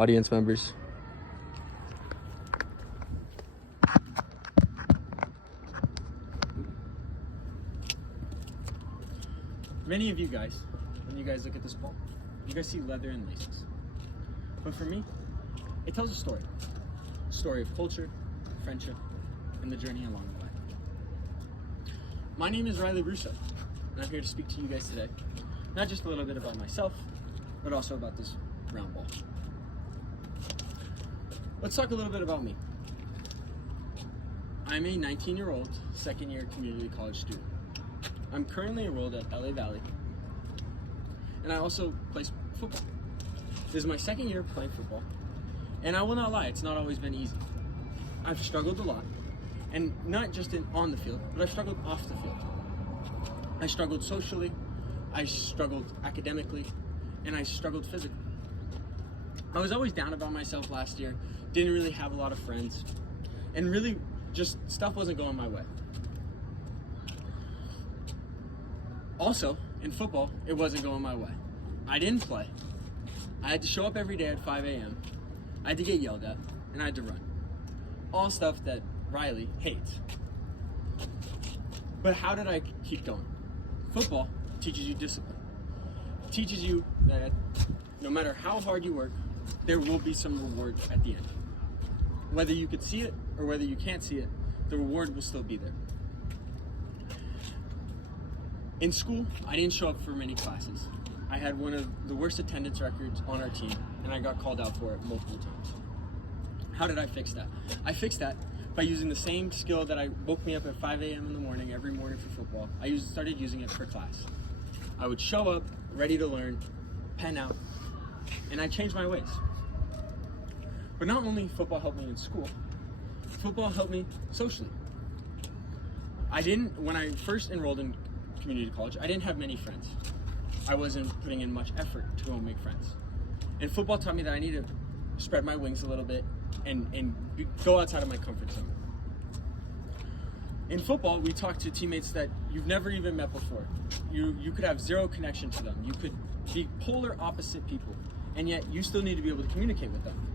audience members. Many of you guys, when you guys look at this ball, you guys see leather and laces. But for me, it tells a story. A story of culture, friendship, and the journey along the way. My name is Reilly B Speech, and I'm here to speak to you guys today. Not just a little bit about myself, but also about this round ball. Let's talk a little bit about me. I'm a 19-year-old second-year community college student. I'm currently enrolled at LA Valley, and I also play football. This is my second year playing football, and I will not lie, it's not always been easy. I've struggled a lot, and not just on the field, but I've struggled off the field. I struggled socially, I struggled academically, and I struggled physically. I was always down about myself last year, didn't really have a lot of friends, and really just stuff wasn't going my way. Also, in football, it wasn't going my way. I didn't play. I had to show up every day at 5 a.m. I had to get yelled at, and I had to run. All stuff that Reilly hates. But how did I keep going? Football teaches you discipline. It teaches you that no matter how hard you work, there will be some reward at the end. Whether you could see it or whether you can't see it, the reward will still be there. In school, I didn't show up for many classes. I had one of the worst attendance records on our team, and I got called out for it multiple times. How did I fix that? I fixed that by using the same skill that woke me up at 5 a.m. in the morning every morning for football. I started using it for class. I would show up, ready to learn, pen out, and I changed my ways. But not only football helped me in school, football helped me socially. When I first enrolled in community college, I didn't have many friends. I wasn't putting in much effort to go and make friends. And football taught me that I need to spread my wings a little bit and go outside of my comfort zone. In football, we talk to teammates that you've never even met before. You could have zero connection to them. You could be polar opposite people, and yet you still need to be able to communicate with them.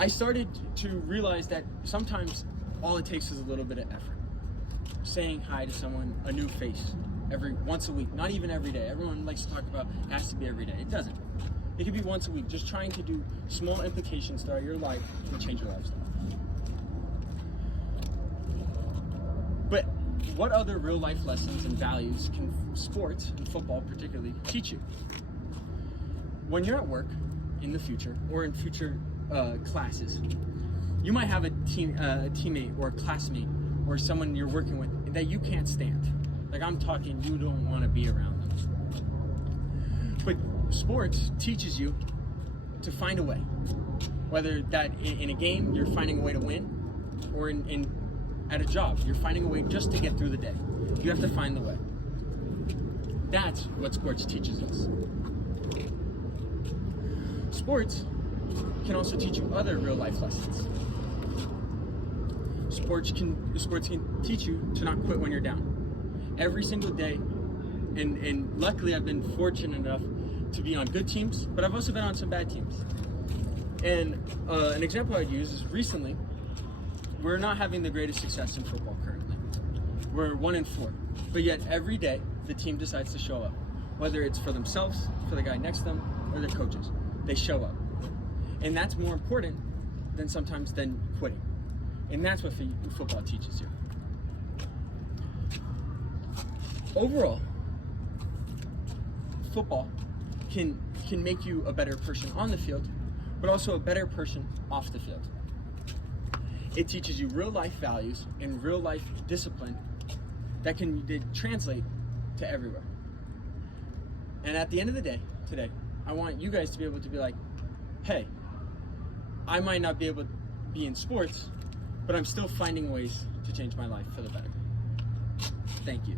I started to realize that sometimes all it takes is a little bit of effort. Saying hi to someone, a new face, once a week, not even every day. Everyone likes to talk about it has to be every day. It doesn't. It could be once a week, just trying to do small implications throughout your life and change your lifestyle. But what other real life lessons and values can sports, and football particularly, teach you? When you're at work in the future, or in future classes, you might have a teammate or a classmate or someone you're working with that you can't stand. Like, I'm talking, you don't want to be around them. But sports teaches you to find a way. Whether that in a game, you're finding a way to win, or at a job, you're finding a way just to get through the day. You have to find the way. That's what sports teaches us. Sports can also teach you other real life lessons. Sports can teach you to not quit when you're down. Every single day, and luckily I've been fortunate enough to be on good teams, but I've also been on some bad teams. And an example I'd use is recently, we're not having the greatest success in football currently. We're 1-4, but yet every day the team decides to show up, whether it's for themselves, for the guy next to them, or their coaches. They show up, and that's more important than quitting. And that's what football teaches you. Overall, football can make you a better person on the field, but also a better person off the field. It teaches you real life values and real life discipline that can translate to everywhere. And at the end of the day, today, I want you guys to be able to be like, hey, I might not be able to be in sports, but I'm still finding ways to change my life for the better. Thank you.